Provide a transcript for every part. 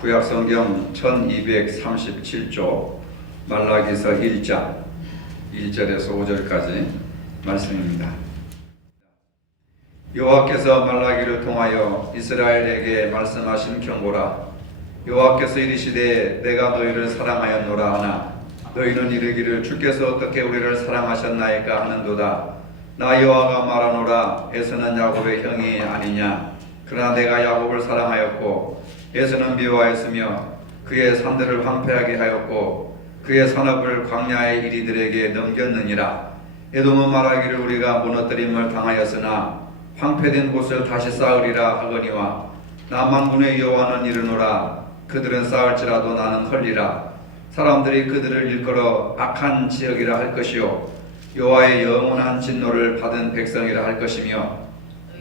구약성경 1237쪽 말라기서 1장 1절에서 5절까지 말씀입니다. 여호와께서 말라기를 통하여 이스라엘에게 말씀하신 경고라. 여호와께서 이르시되 내가 너희를 사랑하였노라 하나 너희는 이르기를 주께서 어떻게 우리를 사랑하셨나이까 하는도다. 나 여호와가 말하노라. 에서는 야곱의 형이 아니냐. 그러나 내가 야곱을 사랑하였고 에서는 미워하였으며 그의 산들을 황폐하게 하였고 그의 산업을 광야의 이리들에게 넘겼느니라. 에돔은 말하기를 우리가 무너뜨림을 당하였으나 황폐된 곳을 다시 쌓으리라 하거니와 나 만군의 여호와는 이르노라. 그들은 쌓을지라도 나는 헐리라. 사람들이 그들을 일컬어 악한 지역이라 할 것이요 여호와의 영원한 진노를 받은 백성이라 할 것이며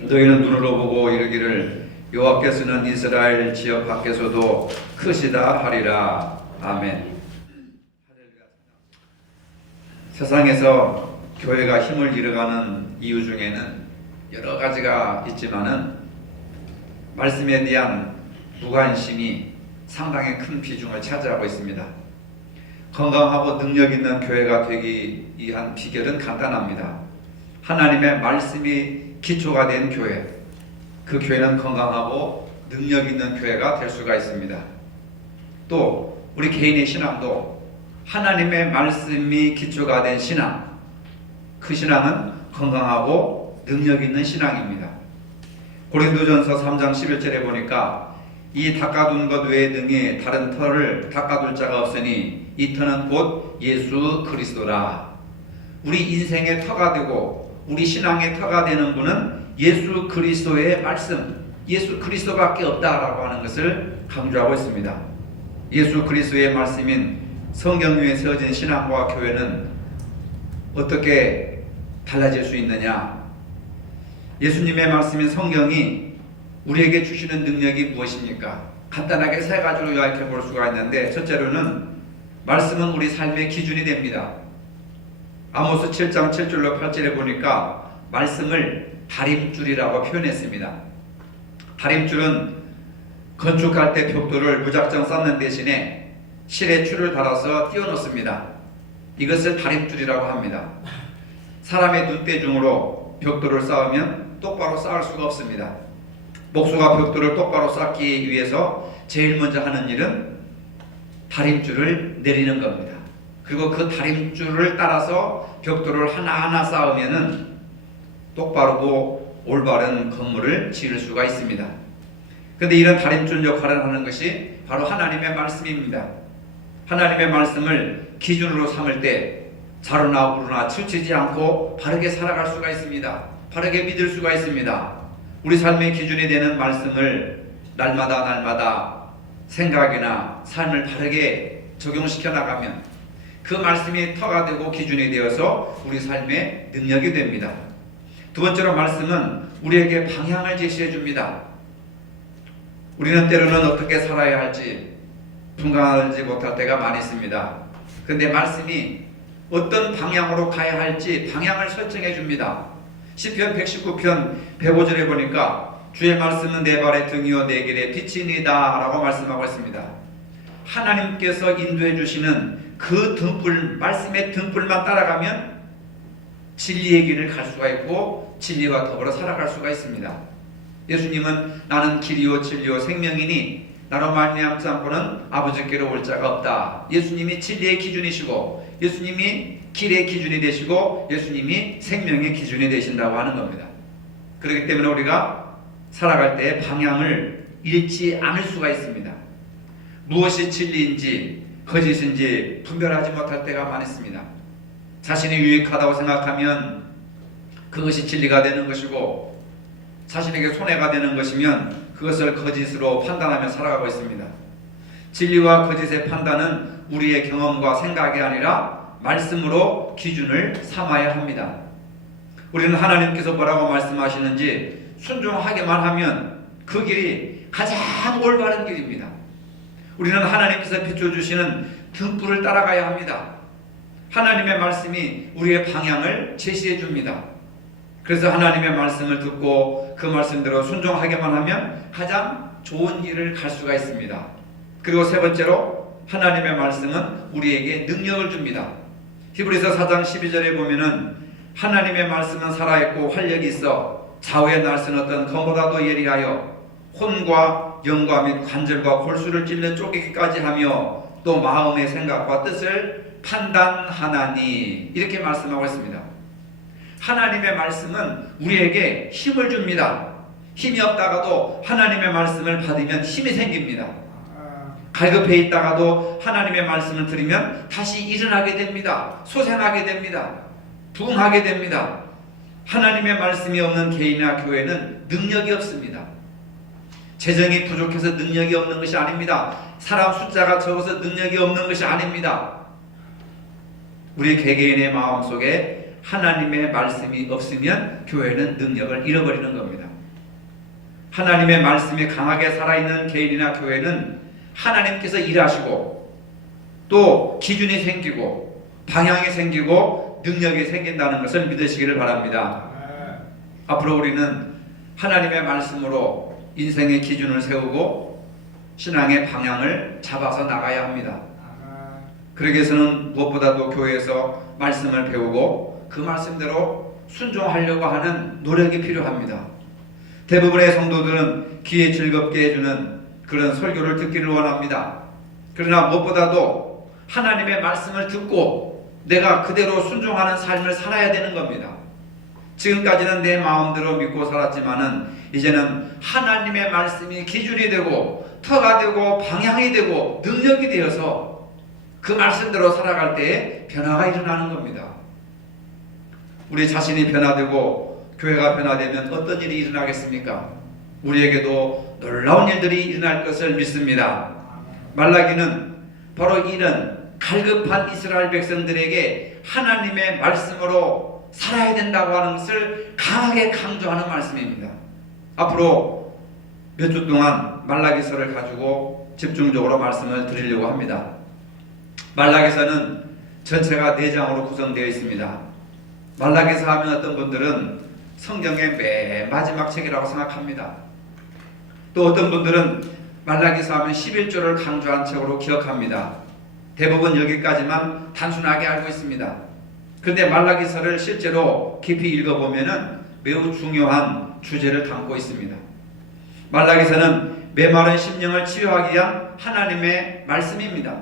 너희는 눈으로 보고 이르기를 여호와께서는 이스라엘 지역 밖에서도 크시다 하리라. 아멘. 세상에서 교회가 힘을 잃어가는 이유 중에는 여러 가지가 있지만은 말씀에 대한 무관심이 상당히 큰 비중을 차지하고 있습니다. 건강하고 능력 있는 교회가 되기 위한 비결은 간단합니다. 하나님의 말씀이 기초가 된 교회, 그 교회는 건강하고 능력 있는 교회가 될 수가 있습니다. 또 우리 개인의 신앙도 하나님의 말씀이 기초가 된 신앙, 그 신앙은 건강하고 능력 있는 신앙입니다. 고린도전서 3장 11절에 보니까 이 닦아둔 것 외에 등에 다른 터를 닦아둘 자가 없으니 이 터는 곧 예수 그리스도라. 우리 인생의 터가 되고 우리 신앙의 터가 되는 분은 예수 그리스도의 말씀, 예수 그리스도밖에 없다라고 하는 것을 강조하고 있습니다. 예수 그리스도의 말씀인 성경 위에 세워진 신앙과 교회는 어떻게 달라질 수 있느냐? 예수님의 말씀인 성경이 우리에게 주시는 능력이 무엇입니까? 간단하게 세 가지로 요약해 볼 수가 있는데, 첫째로는 말씀은 우리 삶의 기준이 됩니다. 아모스 7장 7절로 8절에 보니까 말씀을 다림줄이라고 표현했습니다. 다림줄은 건축할 때 벽돌을 무작정 쌓는 대신에 실에 줄을 달아서 띄워놓습니다. 이것을 다림줄이라고 합니다. 사람의 눈대중으로 벽돌을 쌓으면 똑바로 쌓을 수가 없습니다. 목수가 벽돌을 똑바로 쌓기 위해서 제일 먼저 하는 일은 다림줄을 내리는 겁니다. 그리고 그 다림줄을 따라서 벽돌을 하나하나 쌓으면은 똑바르고 올바른 건물을 지을 수가 있습니다. 그런데 이런 다림줄 역할을 하는 것이 바로 하나님의 말씀입니다. 하나님의 말씀을 기준으로 삼을 때 자루나 우루나 치우치지 않고 바르게 살아갈 수가 있습니다. 바르게 믿을 수가 있습니다. 우리 삶의 기준이 되는 말씀을 날마다 생각이나 삶을 바르게 적용시켜 나가면 그 말씀이 터가 되고 기준이 되어서 우리 삶의 능력이 됩니다. 두 번째로 말씀은 우리에게 방향을 제시해 줍니다. 우리는 때로는 어떻게 살아야 할지 분간하지 못할 때가 많이 있습니다. 그런데 말씀이 어떤 방향으로 가야 할지 방향을 설정해 줍니다. 시편 119편 105절에 보니까 주의 말씀은 내 발의 등이요 내 길의 빛이니이다 라고 말씀하고 있습니다. 하나님께서 인도해 주시는 그 등불, 말씀의 등불만 따라가면 진리의 길을 갈 수가 있고 진리와 더불어 살아갈 수가 있습니다. 예수님은 나는 길이요 진리요 생명이니 나로 말미암지 않고는 아버지께로 올 자가 없다. 예수님이 진리의 기준이시고 예수님이 길의 기준이 되시고 예수님이 생명의 기준이 되신다고 하는 겁니다. 그렇기 때문에 우리가 살아갈 때 방향을 잃지 않을 수가 있습니다. 무엇이 진리인지 거짓인지 분별하지 못할 때가 많습니다. 자신이 유익하다고 생각하면 그것이 진리가 되는 것이고 자신에게 손해가 되는 것이면 그것을 거짓으로 판단하며 살아가고 있습니다. 진리와 거짓의 판단은 우리의 경험과 생각이 아니라 말씀으로 기준을 삼아야 합니다. 우리는 하나님께서 뭐라고 말씀하시는지 순종하게만 하면 그 길이 가장 올바른 길입니다. 우리는 하나님께서 비춰주시는 등불을 따라가야 합니다. 하나님의 말씀이 우리의 방향을 제시해 줍니다. 그래서 하나님의 말씀을 듣고 그 말씀대로 순종하게만 하면 가장 좋은 길을 갈 수가 있습니다. 그리고 세 번째로 하나님의 말씀은 우리에게 능력을 줍니다. 히브리서 4장 12절에 보면은 하나님의 말씀은 살아있고 활력이 있어 좌우에 날서는 검보다도 예리하여 혼과 영과 및 관절과 골수를 찔러 쪼개기까지 하며 또 마음의 생각과 뜻을 판단하나니, 이렇게 말씀하고 있습니다. 하나님의 말씀은 우리에게 힘을 줍니다. 힘이 없다가도 하나님의 말씀을 받으면 힘이 생깁니다. 갈급해 있다가도 하나님의 말씀을 들으면 다시 일어나게 됩니다. 소생하게 됩니다. 부흥하게 됩니다. 하나님의 말씀이 없는 개인이나 교회는 능력이 없습니다. 재정이 부족해서 능력이 없는 것이 아닙니다. 사람 숫자가 적어서 능력이 없는 것이 아닙니다. 우리 개개인의 마음속에 하나님의 말씀이 없으면 교회는 능력을 잃어버리는 겁니다. 하나님의 말씀이 강하게 살아있는 개인이나 교회는 하나님께서 일하시고 또 기준이 생기고 방향이 생기고 능력이 생긴다는 것을 믿으시기를 바랍니다. 앞으로 우리는 하나님의 말씀으로 인생의 기준을 세우고 신앙의 방향을 잡아서 나가야 합니다. 그러기 위해서는 무엇보다도 교회에서 말씀을 배우고 그 말씀대로 순종하려고 하는 노력이 필요합니다. 대부분의 성도들은 귀에 즐겁게 해주는 그런 설교를 듣기를 원합니다. 그러나 무엇보다도 하나님의 말씀을 듣고 내가 그대로 순종하는 삶을 살아야 되는 겁니다. 지금까지는 내 마음대로 믿고 살았지만은 이제는 하나님의 말씀이 기준이 되고 터가 되고 방향이 되고 능력이 되어서 그 말씀대로 살아갈 때에 변화가 일어나는 겁니다. 우리 자신이 변화되고 교회가 변화되면 어떤 일이 일어나겠습니까? 우리에게도 놀라운 일들이 일어날 것을 믿습니다. 말라기는 바로 이런 갈급한 이스라엘 백성들에게 하나님의 말씀으로 살아야 된다고 하는 것을 강하게 강조하는 말씀입니다. 앞으로 몇 주 동안 말라기서를 가지고 집중적으로 말씀을 드리려고 합니다. 말라기서는 전체가 4장으로 구성되어 있습니다. 말라기서 하면 어떤 분들은 성경의 맨 마지막 책이라고 생각합니다. 또 어떤 분들은 말라기서 하면 11조를 강조한 책으로 기억합니다. 대부분 여기까지만 단순하게 알고 있습니다. 그런데 말라기서를 실제로 깊이 읽어보면 매우 중요한 주제를 담고 있습니다. 말라기서는 메마른 심령을 치유하기 위한 하나님의 말씀입니다.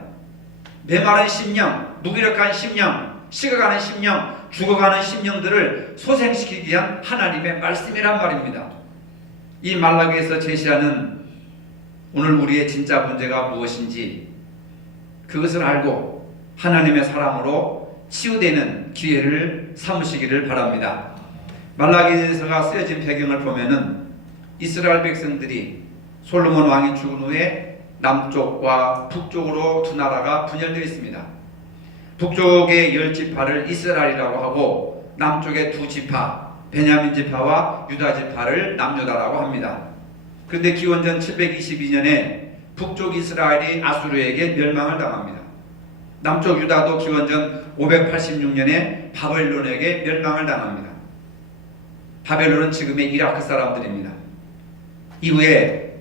메마른 심령, 무기력한 심령, 식어가는 심령, 죽어가는 심령들을 소생시키기 위한 하나님의 말씀이란 말입니다. 이 말라기에서 제시하는 오늘 우리의 진짜 문제가 무엇인지 그것을 알고 하나님의 사랑으로 치유되는 기회를 삼으시기를 바랍니다. 말라기서가 쓰여진 배경을 보면은 이스라엘 백성들이 솔로몬 왕이 죽은 후에 남쪽과 북쪽으로 두 나라가 분열되어 있습니다. 북쪽의 10지파를 이스라엘이라고 하고 남쪽의 2지파 베냐민 지파와 유다 지파를 남유다라고 합니다. 그런데 기원전 722년에 북쪽 이스라엘이 아수르에게 멸망을 당합니다. 남쪽 유다도 기원전 586년에 바벨론에게 멸망을 당합니다. 바벨론은 지금의 이라크 사람들입니다. 이후에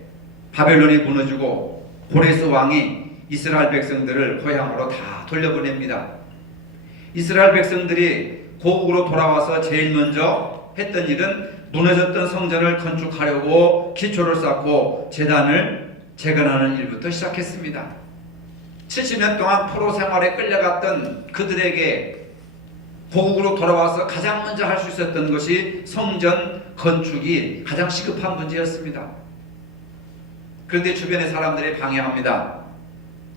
바벨론이 무너지고 고레스 왕이 이스라엘 백성들을 고향으로 다 돌려보냅니다. 이스라엘 백성들이 고국으로 돌아와서 제일 먼저 했던 일은 무너졌던 성전을 건축하려고 기초를 쌓고 제단을 재건하는 일부터 시작했습니다. 70년 동안 포로 생활에 끌려갔던 그들에게 고국으로 돌아와서 가장 먼저 할 수 있었던 것이 성전 건축이 가장 시급한 문제였습니다. 그런데 주변의 사람들이 방해합니다.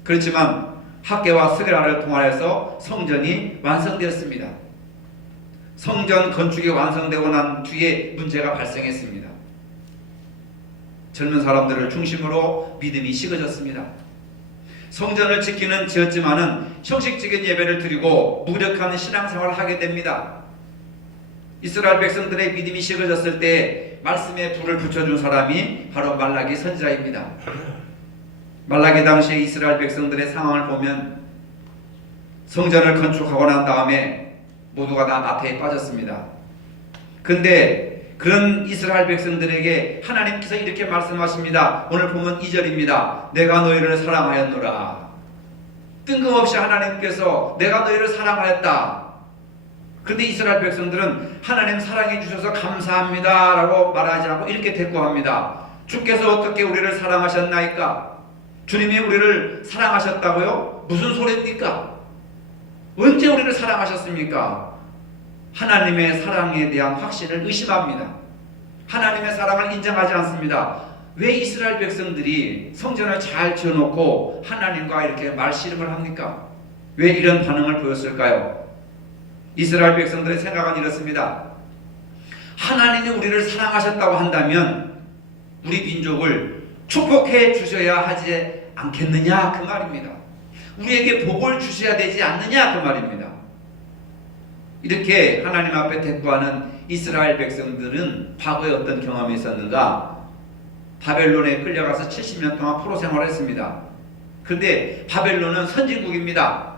그렇지만 학계와 스게라를 통하여서 성전이 완성되었습니다. 성전 건축이 완성되고 난 뒤에 문제가 발생했습니다. 젊은 사람들을 중심으로 믿음이 식어졌습니다. 성전을 지었지만은 형식적인 예배를 드리고 무력한 신앙생활을 하게 됩니다. 이스라엘 백성들의 믿음이 식어졌을 때 말씀에 불을 붙여준 사람이 바로 말라기 선지자입니다. 말라기 당시에 이스라엘 백성들의 상황을 보면 성전을 건축하고 난 다음에 모두가 다 나태에 빠졌습니다. 근데 그런 이스라엘 백성들에게 하나님께서 이렇게 말씀하십니다. 오늘 보면 2절입니다. 내가 너희를 사랑하였노라. 뜬금없이 하나님께서 내가 너희를 사랑하였다. 그런데 이스라엘 백성들은 하나님 사랑해 주셔서 감사합니다 라고 말하지 않고 이렇게 대꾸합니다. 주께서 어떻게 우리를 사랑하셨나이까? 주님이 우리를 사랑하셨다고요? 무슨 소리입니까? 언제 우리를 사랑하셨습니까? 하나님의 사랑에 대한 확신을 의심합니다. 하나님의 사랑을 인정하지 않습니다. 왜 이스라엘 백성들이 성전을 잘 지어놓고 하나님과 이렇게 말씨름을 합니까? 왜 이런 반응을 보였을까요? 이스라엘 백성들의 생각은 이렇습니다. 하나님이 우리를 사랑하셨다고 한다면 우리 민족을 축복해 주셔야 하지 않겠느냐 그 말입니다. 우리에게 복을 주셔야 되지 않느냐 그 말입니다. 이렇게 하나님 앞에 대꾸하는 이스라엘 백성들은 과거에 어떤 경험이 있었는가? 바벨론에 끌려가서 70년 동안 포로 생활을 했습니다. 그런데 바벨론은 선진국입니다.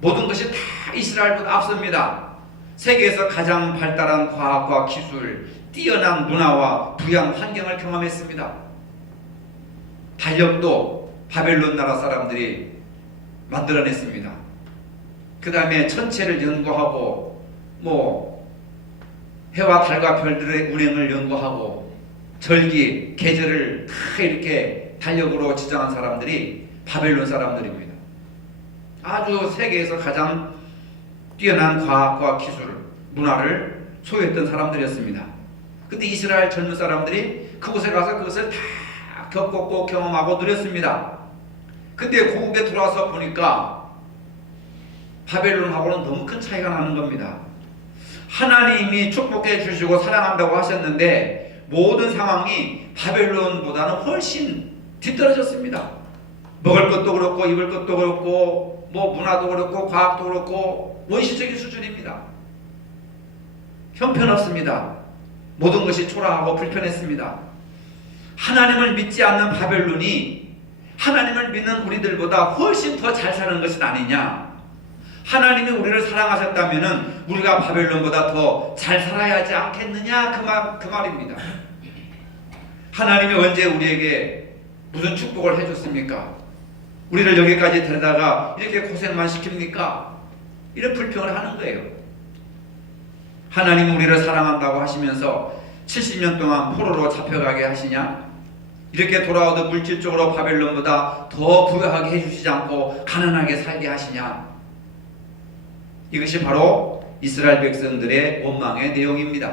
모든 것이 다 이스라엘보다 앞섭니다. 세계에서 가장 발달한 과학과 기술, 뛰어난 문화와 부양 환경을 경험했습니다. 달력도 바벨론 나라 사람들이 만들어냈습니다. 그 다음에 천체를 연구하고 해와 달과 별들의 운행을 연구하고 절기, 계절을 다 이렇게 달력으로 지정한 사람들이 바벨론 사람들입니다. 아주 세계에서 가장 뛰어난 과학과 기술, 문화를 소유했던 사람들이었습니다. 근데 이스라엘 젊은 사람들이 그곳에 가서 그것을 다 겪었고 경험하고 누렸습니다. 근데 고국에 들어와서 보니까 바벨론하고는 너무 큰 차이가 나는 겁니다. 하나님이 축복해 주시고 사랑한다고 하셨는데 모든 상황이 바벨론보다는 훨씬 뒤떨어졌습니다. 먹을 것도 그렇고 입을 것도 그렇고 문화도 그렇고 과학도 그렇고 원시적인 수준입니다. 형편없습니다. 모든 것이 초라하고 불편했습니다. 하나님을 믿지 않는 바벨론이 하나님을 믿는 우리들보다 훨씬 더 잘 사는 것은 아니냐? 하나님이 우리를 사랑하셨다면 우리가 바벨론보다 더 잘 살아야 하지 않겠느냐? 그 말입니다. 하나님이 언제 우리에게 무슨 축복을 해줬습니까? 우리를 여기까지 데려다가 이렇게 고생만 시킵니까? 이런 불평을 하는 거예요. 하나님은 우리를 사랑한다고 하시면서 70년 동안 포로로 잡혀가게 하시냐? 이렇게 돌아와도 물질적으로 바벨론보다 더 부유하게 해주시지 않고 가난하게 살게 하시냐? 이것이 바로 이스라엘 백성들의 원망의 내용입니다.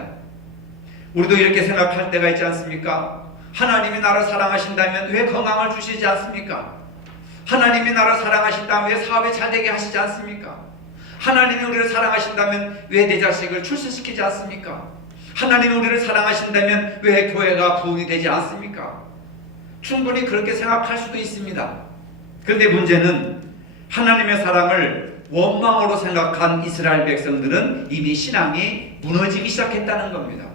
우리도 이렇게 생각할 때가 있지 않습니까? 하나님이 나를 사랑하신다면 왜 건강을 주시지 않습니까? 하나님이 나를 사랑하신다면 왜 사업이 잘 되게 하시지 않습니까? 하나님이 우리를 사랑하신다면 왜 내 자식을 출세시키지 않습니까? 하나님이 우리를 사랑하신다면 왜 교회가 부흥이 되지 않습니까? 충분히 그렇게 생각할 수도 있습니다. 그런데 문제는 하나님의 사랑을 원망으로 생각한 이스라엘 백성들은 이미 신앙이 무너지기 시작했다는 겁니다.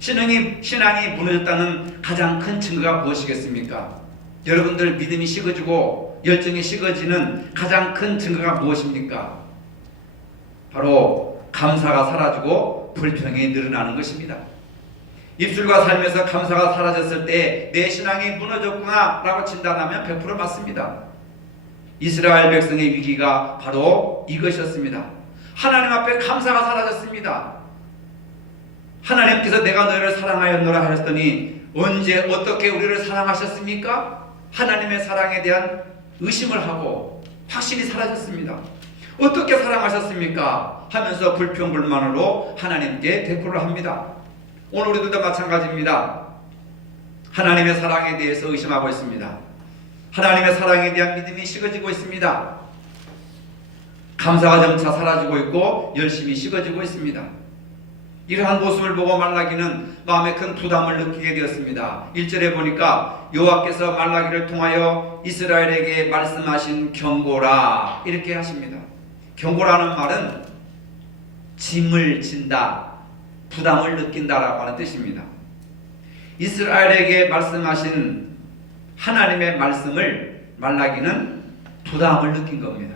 신앙이 무너졌다는 가장 큰 증거가 무엇이겠습니까? 여러분들 믿음이 식어지고 열정이 식어지는 가장 큰 증거가 무엇입니까? 바로 감사가 사라지고 불평이 늘어나는 것입니다. 입술과 삶에서 감사가 사라졌을 때 내 신앙이 무너졌구나 라고 진단하면 100% 맞습니다. 이스라엘 백성의 위기가 바로 이것이었습니다. 하나님 앞에 감사가 사라졌습니다. 하나님께서 내가 너희를 사랑하였노라 하셨더니 언제 어떻게 우리를 사랑하셨습니까? 하나님의 사랑에 대한 의심을 하고 확신이 사라졌습니다. 어떻게 사랑하셨습니까? 하면서 불평불만으로 하나님께 대꾸를 합니다. 오늘 우리들도 마찬가지입니다. 하나님의 사랑에 대해서 의심하고 있습니다. 하나님의 사랑에 대한 믿음이 식어지고 있습니다. 감사가 점차 사라지고 있고 열심히 식어지고 있습니다. 이러한 모습을 보고 말라기는 마음에 큰 부담을 느끼게 되었습니다. 1절에 보니까 여호와께서 말라기를 통하여 이스라엘에게 말씀하신 경고라 이렇게 하십니다. 경고라는 말은 짐을 진다, 부담을 느낀다라고 하는 뜻입니다. 이스라엘에게 말씀하신 하나님의 말씀을 말라기는 부담을 느낀 겁니다.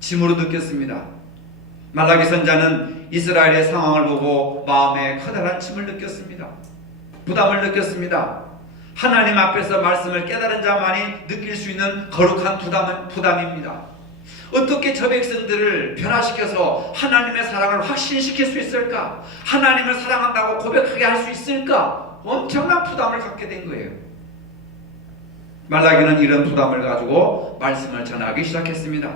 짐으로 느꼈습니다. 말라기 선자는 이스라엘의 상황을 보고 마음에 커다란 짐을 느꼈습니다. 부담을 느꼈습니다. 하나님 앞에서 말씀을 깨달은 자만이 느낄 수 있는 거룩한 부담입니다. 어떻게 저 백성들을 변화시켜서 하나님의 사랑을 확신시킬 수 있을까? 하나님을 사랑한다고 고백하게 할 수 있을까? 엄청난 부담을 갖게 된 거예요. 말라기는 이런 부담을 가지고 말씀을 전하기 시작했습니다.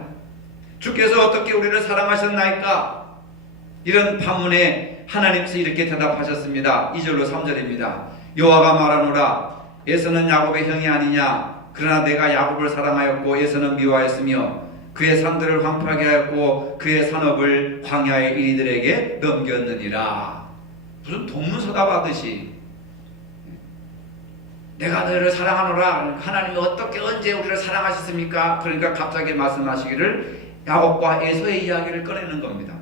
주께서 어떻게 우리를 사랑하셨나이까? 이런 반문에 하나님께서 이렇게 대답하셨습니다. 2절로 3절입니다. 여호와가 말하노라 에서는 야곱의 형이 아니냐? 그러나 내가 야곱을 사랑하였고 에서는 미워하였으며 그의 산들을 황폐하게 하였고 그의 산업을 광야의 이리들에게 넘겼느니라. 무슨 동문서답 하듯이 내가 너희를 사랑하노라. 하나님이 어떻게 언제 우리를 사랑하셨습니까? 그러니까 갑자기 말씀하시기를 야곱과 에서의 이야기를 꺼내는 겁니다.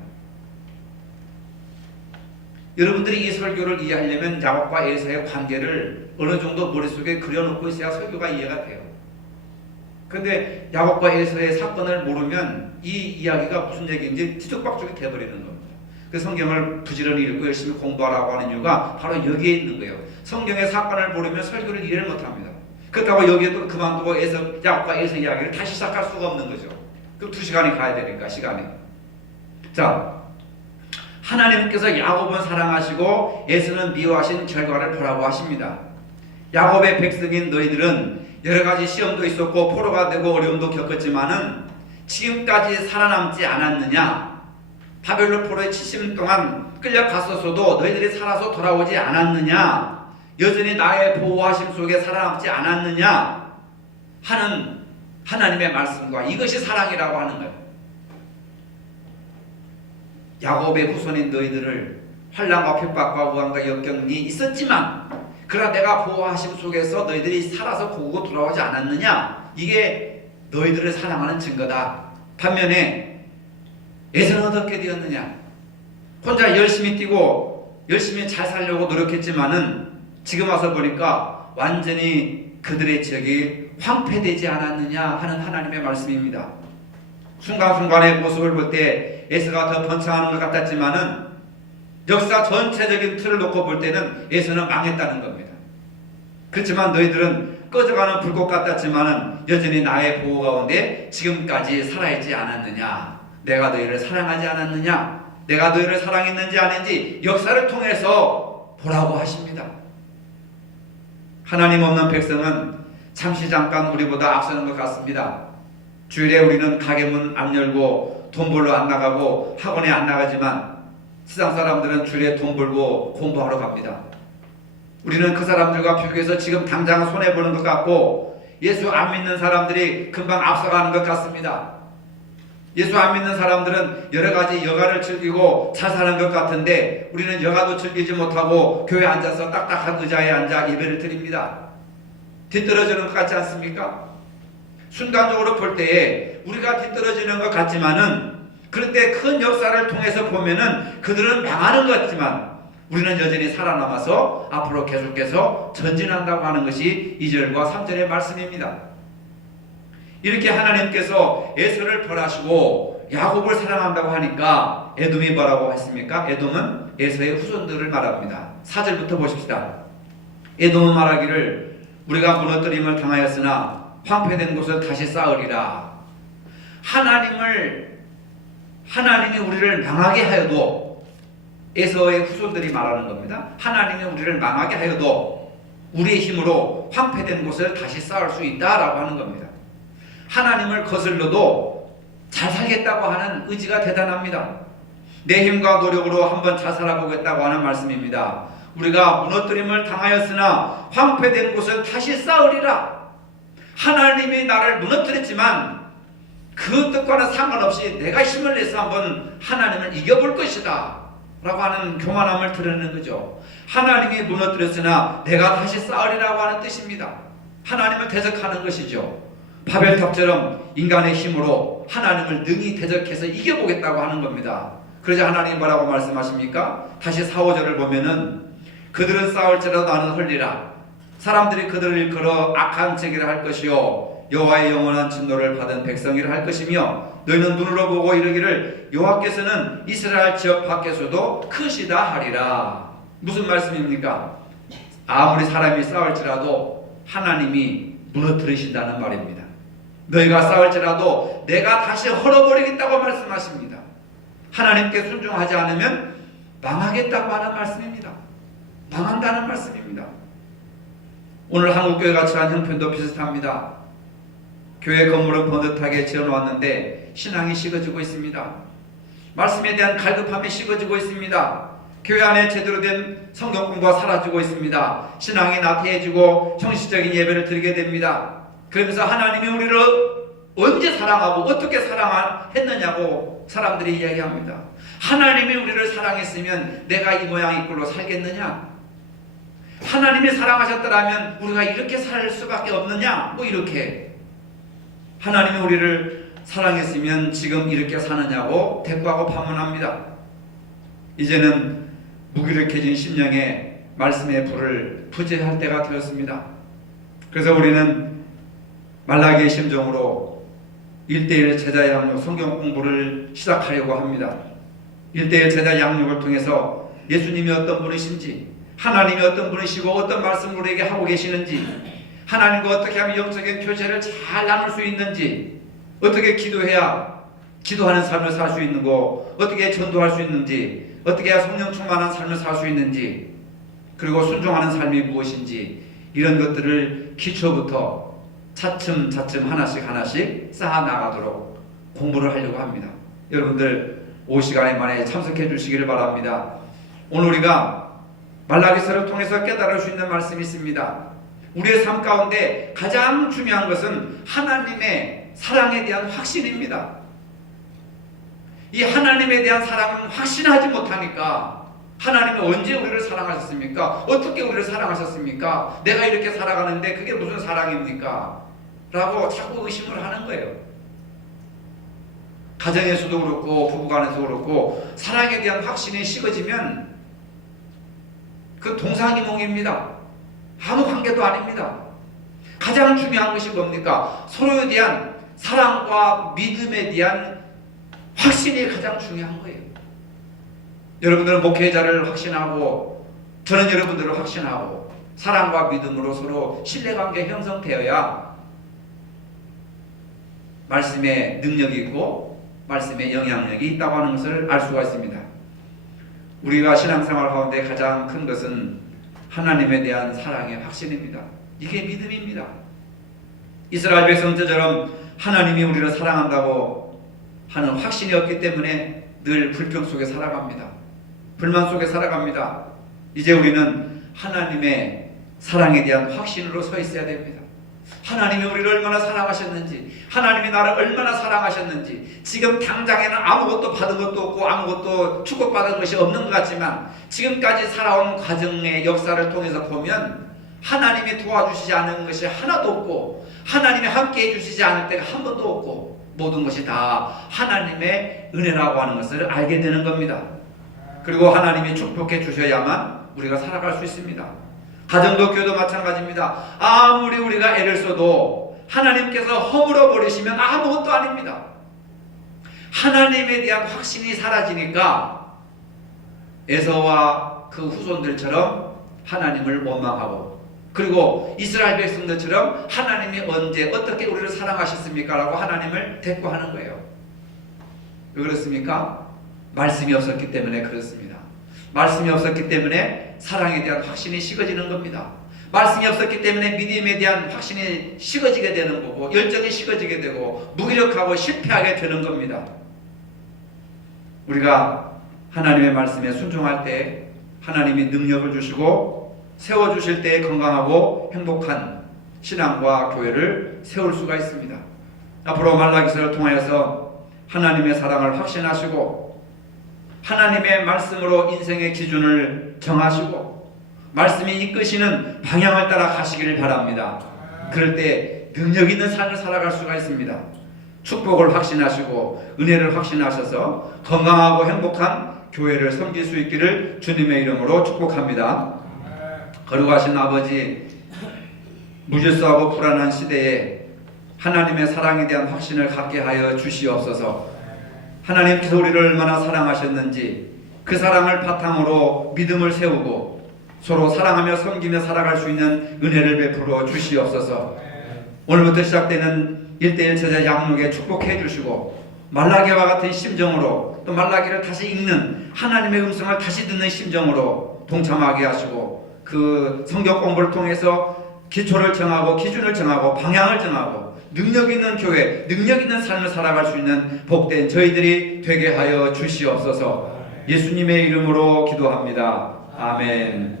여러분들이 이 설교를 이해하려면 야곱과 에서의 관계를 어느 정도 머릿속에 그려놓고 있어야 설교가 이해가 돼요. 그런데 야곱과 에서의 사건을 모르면 이 이야기가 무슨 얘기인지 뒤죽박죽이 돼버리는 겁니다. 그 성경을 부지런히 읽고 열심히 공부하라고 하는 이유가 바로 여기에 있는 거예요. 성경의 사건을 모르면 설교를 이해를 못합니다. 그렇다고 여기에 또 그만두고 야곱과 에서 이야기를 다시 시작할 수가 없는 거죠. 그럼 2시간이 가야 되니까 시간이. 자, 하나님께서 야곱은 사랑하시고 에서는 미워하신 결과를 보라고 하십니다. 야곱의 백성인 너희들은 여러 가지 시험도 있었고 포로가 되고 어려움도 겪었지만은 지금까지 살아남지 않았느냐? 바벨론 포로에 70년 동안 끌려갔었어도 너희들이 살아서 돌아오지 않았느냐? 여전히 나의 보호하심 속에 살아남지 않았느냐? 하는 하나님의 말씀과 이것이 사랑이라고 하는 거예요. 야곱의 후손인 너희들을 환난과 핍박과 우환과 역경이 있었지만 그러나 내가 보호하심 속에서 너희들이 살아서 고고 돌아오지 않았느냐? 이게 너희들을 사랑하는 증거다. 반면에 에서는 어떻게 되었느냐? 혼자 열심히 뛰고 열심히 잘 살려고 노력했지만은 지금 와서 보니까 완전히 그들의 지역이 황폐되지 않았느냐 하는 하나님의 말씀입니다. 순간순간의 모습을 볼 때 에서가 더 번창하는 것 같았지만은 역사 전체적인 틀을 놓고 볼 때는 에서는 망했다는 겁니다. 그렇지만 너희들은 꺼져가는 불꽃 같았지만은 여전히 나의 보호 가운데 지금까지 살아있지 않았느냐? 내가 너희를 사랑하지 않았느냐? 내가 너희를 사랑했는지 아닌지 역사를 통해서 보라고 하십니다. 하나님 없는 백성은 잠시 잠깐 우리보다 앞서는 것 같습니다. 주일에 우리는 가게문 안 열고 돈 벌러 안 나가고 학원에 안 나가지만 세상 사람들은 주일에 돈 벌고 공부하러 갑니다. 우리는 그 사람들과 비교해서 지금 당장 손해보는 것 같고 예수 안 믿는 사람들이 금방 앞서가는 것 같습니다. 예수 안 믿는 사람들은 여러 가지 여가를 즐기고 잘 사는 것 같은데 우리는 여가도 즐기지 못하고 교회에 앉아서 딱딱한 의자에 앉아 예배를 드립니다. 뒤떨어지는 것 같지 않습니까? 순간적으로 볼 때에 우리가 뒤떨어지는 것 같지만은 그런데 큰 역사를 통해서 보면은 그들은 망하는 것 같지만 우리는 여전히 살아남아서 앞으로 계속해서 전진한다고 하는 것이 2절과 3절의 말씀입니다. 이렇게 하나님께서 에서를 벌하시고 야곱을 사랑한다고 하니까 에돔이 뭐라고 했습니까? 에돔은 에서의 후손들을 말합니다. 4절부터 보십시다. 에돔은 말하기를 우리가 무너뜨림을 당하였으나 황폐된 곳을 다시 쌓으리라. 하나님이 우리를 망하게 하여도 에서의 후손들이 말하는 겁니다. 하나님이 우리를 망하게 하여도 우리의 힘으로 황폐된 곳을 다시 쌓을 수 있다라고 하는 겁니다. 하나님을 거슬러도 잘 살겠다고 하는 의지가 대단합니다. 내 힘과 노력으로 한번 잘 살아보겠다고 하는 말씀입니다. 우리가 무너뜨림을 당하였으나 황폐된 곳을 다시 쌓으리라. 하나님이 나를 무너뜨렸지만 그 뜻과는 상관없이 내가 힘을 내서 한번 하나님을 이겨볼 것이다 라고 하는 교만함을 드러내는 거죠. 하나님이 무너뜨렸으나 내가 다시 쌓으리라고 하는 뜻입니다. 하나님을 대적하는 것이죠. 바벨탑처럼 인간의 힘으로 하나님을 능히 대적해서 이겨보겠다고 하는 겁니다. 그러자 하나님이 뭐라고 말씀하십니까? 다시 4, 5절을 보면은 그들은 싸울지라도 나는 헐리라. 사람들이 그들을 일컬어 악한 제기를 할 것이요 여호와의 영원한 진노를 받은 백성이라 할 것이며 너희는 눈으로 보고 이르기를 여호와께서는 이스라엘 지역 밖에서도 크시다 하리라. 무슨 말씀입니까? 아무리 사람이 싸울지라도 하나님이 무너뜨리신다는 말입니다. 너희가 싸울지라도 내가 다시 헐어버리겠다고 말씀하십니다. 하나님께 순종하지 않으면 망하겠다고 하는 말씀입니다. 망한다는 말씀입니다. 오늘 한국교회 가치관 형편도 비슷합니다. 교회 건물은 번듯하게 지어놓았는데 신앙이 식어지고 있습니다. 말씀에 대한 갈급함이 식어지고 있습니다. 교회 안에 제대로 된 성경 공부가 사라지고 있습니다. 신앙이 나태해지고 형식적인 예배를 드리게 됩니다. 그러면서 하나님이 우리를 언제 사랑하고 어떻게 사랑했느냐고 사람들이 이야기합니다. 하나님이 우리를 사랑했으면 내가 이 모양 이 꼴로 살겠느냐? 하나님이 사랑하셨더라면 우리가 이렇게 살 수밖에 없느냐? 뭐 이렇게 하나님이 우리를 사랑했으면 지금 이렇게 사느냐고 대꾸하고 반문합니다. 이제는 무기력해진 심령에 말씀의 불을 부재할 때가 되었습니다. 그래서 우리는 말라기의 심정으로 1:1 제자 양육 성경 공부를 시작하려고 합니다. 1:1 제자 양육을 통해서 예수님이 어떤 분이신지, 하나님이 어떤 분이시고 어떤 말씀을 우리에게 하고 계시는지, 하나님과 어떻게 하면 영적인 교제를 잘 나눌 수 있는지, 어떻게 기도해야 기도하는 삶을 살 수 있는 거, 어떻게 전도할 수 있는지, 어떻게 해야 성령 충만한 삶을 살 수 있는지, 그리고 순종하는 삶이 무엇인지, 이런 것들을 기초부터 차츰 하나씩 쌓아 나가도록 공부를 하려고 합니다. 여러분들 5시간 만에 참석해 주시기를 바랍니다. 오늘 우리가 말라기서를 통해서 깨달을 수 있는 말씀이 있습니다. 우리의 삶 가운데 가장 중요한 것은 하나님의 사랑에 대한 확신입니다. 이 하나님에 대한 사랑은 확신하지 못하니까 하나님이 언제 우리를 사랑하셨습니까? 어떻게 우리를 사랑하셨습니까? 내가 이렇게 살아가는데 그게 무슨 사랑입니까? 라고 자꾸 의심을 하는 거예요. 가정에서도 그렇고 부부간에서도 그렇고 사랑에 대한 확신이 식어지면 그 동상이몽입니다. 아무 관계도 아닙니다. 가장 중요한 것이 뭡니까? 서로에 대한 사랑과 믿음에 대한 확신이 가장 중요한 거예요. 여러분들은 목회자를 확신하고 저는 여러분들을 확신하고 사랑과 믿음으로 서로 신뢰관계 형성되어야 말씀에 능력이 있고 말씀에 영향력이 있다고 하는 것을 알 수가 있습니다. 우리가 신앙생활 가운데 가장 큰 것은 하나님에 대한 사랑의 확신입니다. 이게 믿음입니다. 이스라엘 백성들처럼 하나님이 우리를 사랑한다고 하는 확신이 없기 때문에 늘 불평 속에 살아갑니다. 불만 속에 살아갑니다. 이제 우리는 하나님의 사랑에 대한 확신으로 서 있어야 됩니다. 하나님이 우리를 얼마나 사랑하셨는지, 하나님이 나를 얼마나 사랑하셨는지, 지금 당장에는 아무것도 받은 것도 없고 아무것도 축복받은 것이 없는 것 같지만 지금까지 살아온 과정의 역사를 통해서 보면 하나님이 도와주시지 않은 것이 하나도 없고 하나님이 함께 해주시지 않을 때가 한 번도 없고 모든 것이 다 하나님의 은혜라고 하는 것을 알게 되는 겁니다. 그리고 하나님이 축복해 주셔야만 우리가 살아갈 수 있습니다. 가정도 교회도 마찬가지입니다. 아무리 우리가 애를 써도 하나님께서 허물어 버리시면 아무것도 아닙니다. 하나님에 대한 확신이 사라지니까 에서와 그 후손들처럼 하나님을 원망하고, 그리고 이스라엘 백성들처럼 하나님이 언제 어떻게 우리를 사랑하셨습니까? 라고 하나님을 대꾸하는 거예요. 왜 그렇습니까? 말씀이 없었기 때문에 그렇습니다. 말씀이 없었기 때문에 사랑에 대한 확신이 식어지는 겁니다. 말씀이 없었기 때문에 믿음에 대한 확신이 식어지게 되는 거고 열정이 식어지게 되고 무기력하고 실패하게 되는 겁니다. 우리가 하나님의 말씀에 순종할 때 하나님이 능력을 주시고 세워주실 때 건강하고 행복한 신앙과 교회를 세울 수가 있습니다. 앞으로 말라기서를 통하여서 하나님의 사랑을 확신하시고 하나님의 말씀으로 인생의 기준을 정하시고 말씀이 이끄시는 방향을 따라 가시기를 바랍니다. 그럴 때 능력 있는 삶을 살아갈 수가 있습니다. 축복을 확신하시고 은혜를 확신하셔서 건강하고 행복한 교회를 섬길 수 있기를 주님의 이름으로 축복합니다. 거룩하신 아버지, 무질서하고 불안한 시대에 하나님의 사랑에 대한 확신을 갖게 하여 주시옵소서. 하나님께서 우리를 얼마나 사랑하셨는지 그 사랑을 바탕으로 믿음을 세우고 서로 사랑하며 섬기며 살아갈 수 있는 은혜를 베풀어 주시옵소서. 오늘부터 시작되는 1:1 제자 양육에 축복해 주시고 말라기와 같은 심정으로 또 말라기를 다시 읽는 하나님의 음성을 다시 듣는 심정으로 동참하게 하시고 그 성경 공부를 통해서 기초를 정하고 기준을 정하고 방향을 정하고 능력 있는 교회, 능력 있는 삶을 살아갈 수 있는 복된 저희들이 되게 하여 주시옵소서. 예수님의 이름으로 기도합니다. 아멘.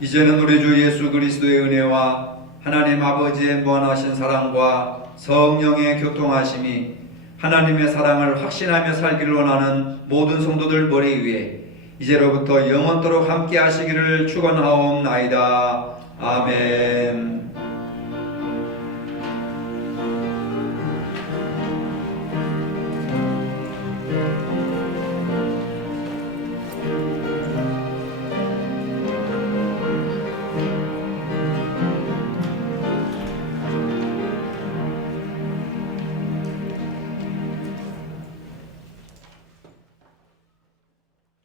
이제는 우리 주 예수 그리스도의 은혜와 하나님 아버지의 무한하신 사랑과 성령의 교통하심이 하나님의 사랑을 확신하며 살기를 원하는 모든 성도들 머리 위에 이제로부터 영원토록 함께 하시기를 축원하옵나이다. 아멘.